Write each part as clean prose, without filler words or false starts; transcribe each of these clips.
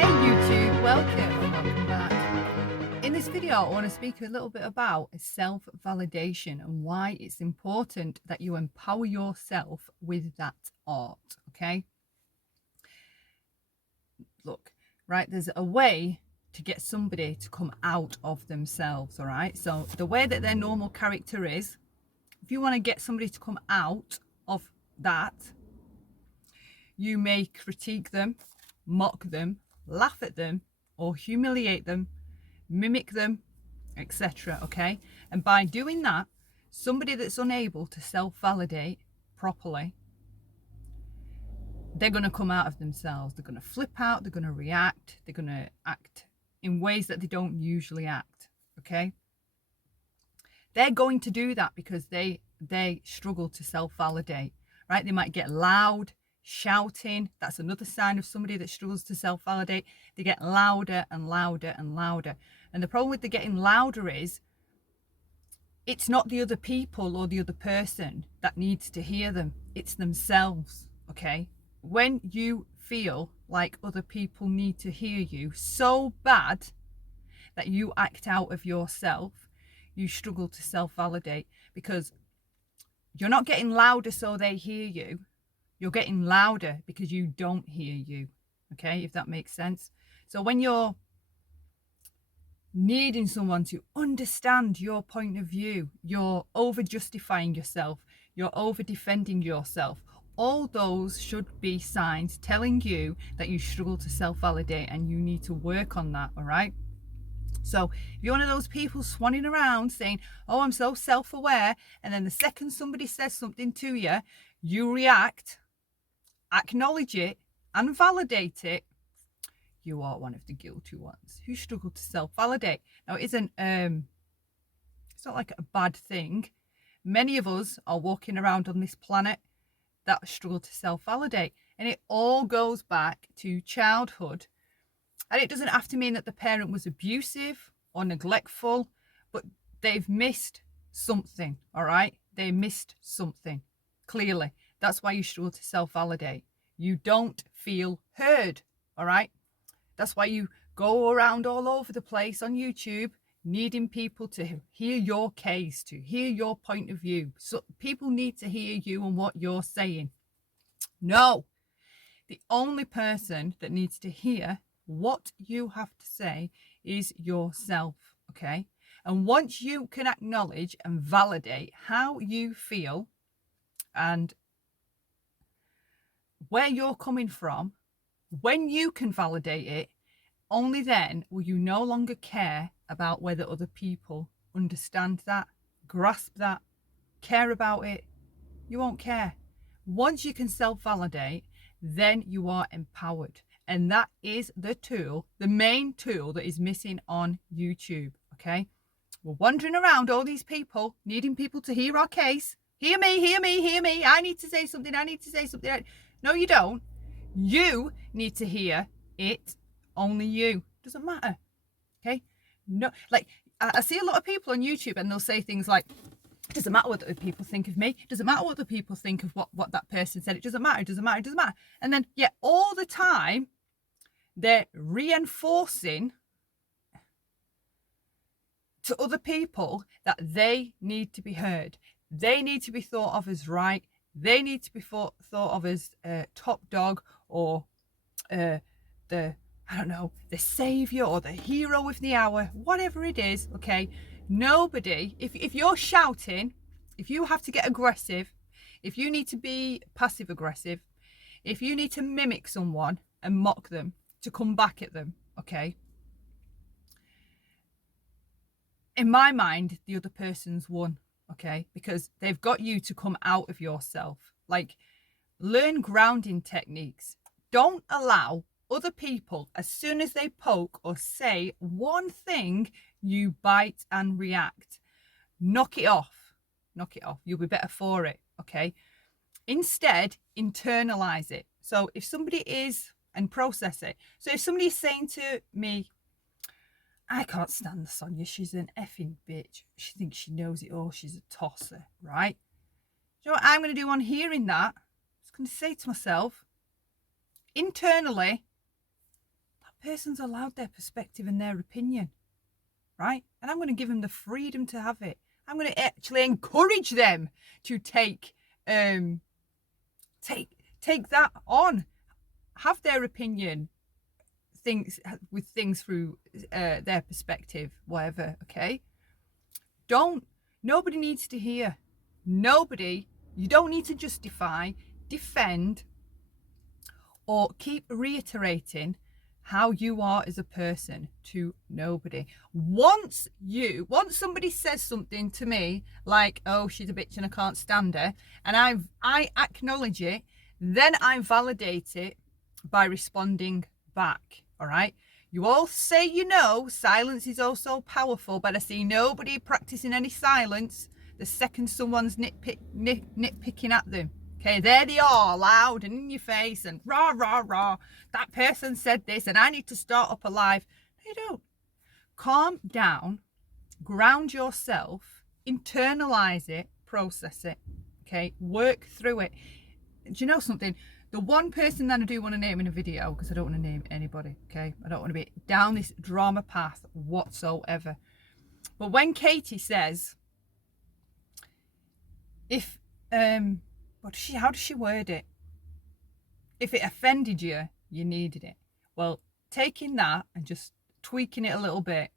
YouTube, welcome back. In this video, I want to speak a little bit about self-validation and why it's important that you empower yourself with that art, okay? Look, right, there's a way to get somebody to come out of themselves, all right? So the way that their normal character is, if you want to get somebody to come out of that, you may critique them, mock them, laugh at them, or humiliate them, mimic them, etc. Okay, and by doing that, somebody that's unable to self-validate properly, they're going to come out of themselves. They're going to flip out, they're going to react, they're going to act in ways that they don't usually act. Okay, they're going to do that because they struggle to self-validate, right? They might get loud, shouting. That's another sign of somebody that struggles to self-validate. They get louder and louder and louder. And the problem with the getting louder is it's not the other people or the other person that needs to hear them. It's themselves, okay? When you feel like other people need to hear you so bad that you act out of yourself, you struggle to self-validate because you're not getting louder so they hear you. You're getting louder because you don't hear you, okay, if that makes sense. So when you're needing someone to understand your point of view, you're over justifying yourself, you're over defending yourself, all those should be signs telling you that you struggle to self-validate and you need to work on that, all right? So if you're one of those people swanning around saying, oh, I'm so self-aware, and then the second somebody says something to you, you react, acknowledge it and validate it, you are one of the guilty ones who struggle to self-validate. Now, it isn't, it's not like a bad thing. Many of us are walking around on this planet that struggle to self-validate, and it all goes back to childhood. And it doesn't have to mean that the parent was abusive or neglectful, but they've missed something, all right? They missed something, clearly. That's why you struggle to self-validate. You don't feel heard, all right? That's why you go around all over the place on YouTube, needing people to hear your case, to hear your point of view. So people need to hear you and what you're saying. No, the only person that needs to hear what you have to say is yourself, okay? And once you can acknowledge and validate how you feel and where you're coming from, when you can validate it, only then will you no longer care about whether other people understand that, grasp that, care about it. You won't care. Once you can self-validate, then you are empowered. And that is the tool, the main tool that is missing on YouTube, okay? We're wandering around, all these people, needing people to hear our case. Hear me, hear me, hear me. I need to say something, I need to say something. No, you don't. You need to hear it, only you. Doesn't matter, okay? No, like, I see a lot of people on YouTube and they'll say things like, it doesn't matter what other people think of me. It doesn't matter what other people think of what that person said. It doesn't matter, it doesn't matter, it doesn't matter. And then, yeah, all the time, they're reinforcing to other people that they need to be heard. They need to be thought of as right. They need to be thought of as top dog or the, I don't know, the savior or the hero of the hour, whatever it is, okay? Nobody, if you're shouting, if you have to get aggressive, if you need to be passive aggressive, if you need to mimic someone and mock them to come back at them, okay? In my mind, the other person's won, okay? Because they've got you to come out of yourself. Like, learn grounding techniques. Don't allow other people, as soon as they poke or say one thing, you bite and react. Knock it off. Knock it off. You'll be better for it, okay? Instead, internalize it. So if somebody is, and process it. So if somebody is saying to me, I can't stand Sonia, she's an effing bitch. She thinks she knows it all, she's a tosser, right? you know what I'm going to do on hearing that? I'm just going to say to myself, internally, that person's allowed their perspective and their opinion, right? And I'm going to give them the freedom to have it. I'm going to actually encourage them to take that on, have their opinion, things through their perspective, whatever. Okay, nobody needs to hear. Nobody. You don't need to justify, defend, or keep reiterating how you are as a person to nobody. Once somebody says something to me like, oh, she's a bitch and I can't stand her, and I acknowledge it, then I validate it by responding back. All right. You all say, silence is also powerful, but I see nobody practicing any silence the second someone's nitpicking at them. Okay, there they are, loud and in your face and rah, rah, rah. That person said this and I need to start up a live. No, you don't. Calm down, ground yourself, internalize it, process it. Okay, work through it. Do you know something? The one person that I do want to name in a video, because I don't want to name anybody, okay? I don't want to be down this drama path whatsoever. But when Katie says, how does she word it? If it offended you, you needed it. Well, taking that and just tweaking it a little bit.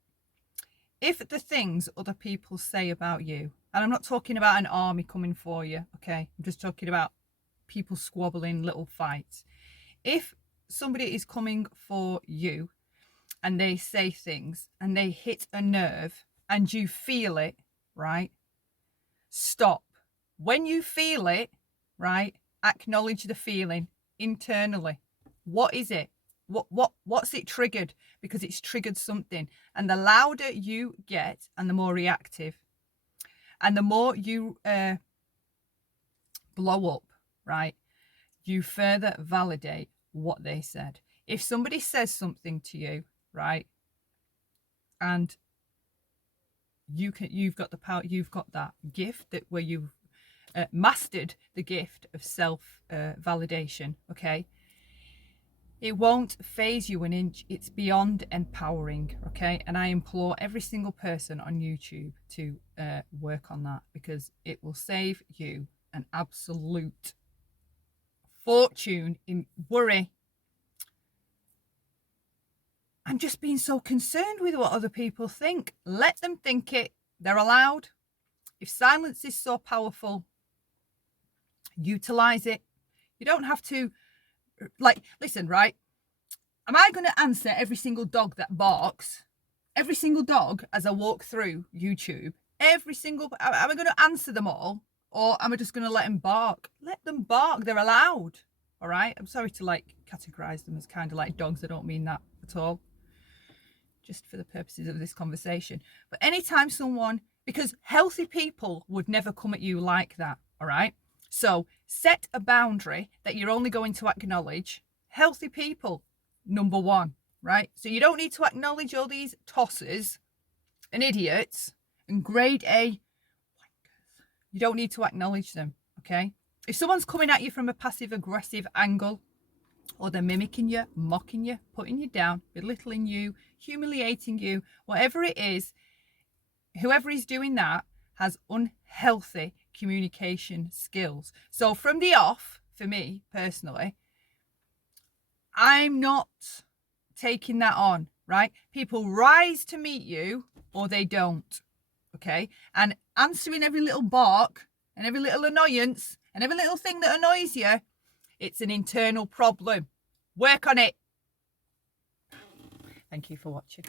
If the things other people say about you, and I'm not talking about an army coming for you, okay? I'm just talking about people squabbling, little fights. If somebody is coming for you and they say things and they hit a nerve and you feel it, right? Stop. When you feel it, right? Acknowledge the feeling internally. What is it? What's it triggered? Because it's triggered something. And the louder you get and the more reactive and the more you blow up, right, you further validate what they said. If somebody says something to you, right, and you've got the power, you've got that gift that where you've mastered the gift of self validation, okay, it won't phase you an inch. It's beyond empowering, okay? And I implore every single person on YouTube to work on that, because it will save you an absolute fortune in worry and just being so concerned with what other people think. Let them think it. They're allowed. If silence is so powerful, utilize it. You don't have to, listen, right? Am I going to answer every single dog that barks? Every single dog as I walk through YouTube? Am I going to answer them all? Or am I just going to let them bark? Let them bark. They're allowed. All right? I'm sorry to categorize them as kind of like dogs. I don't mean that at all. Just for the purposes of this conversation. But anytime because healthy people would never come at you like that. All right? So set a boundary that you're only going to acknowledge healthy people, number one, right? So you don't need to acknowledge all these tossers and idiots and grade A. You don't need to acknowledge them, okay? If someone's coming at you from a passive-aggressive angle, or they're mimicking you, mocking you, putting you down, belittling you, humiliating you, whatever it is, whoever is doing that has unhealthy communication skills. So from the off, for me personally, I'm not taking that on, right? People rise to meet you or they don't, okay? And answering every little bark and every little annoyance and every little thing that annoys you, it's an internal problem. Work on it. Thank you for watching.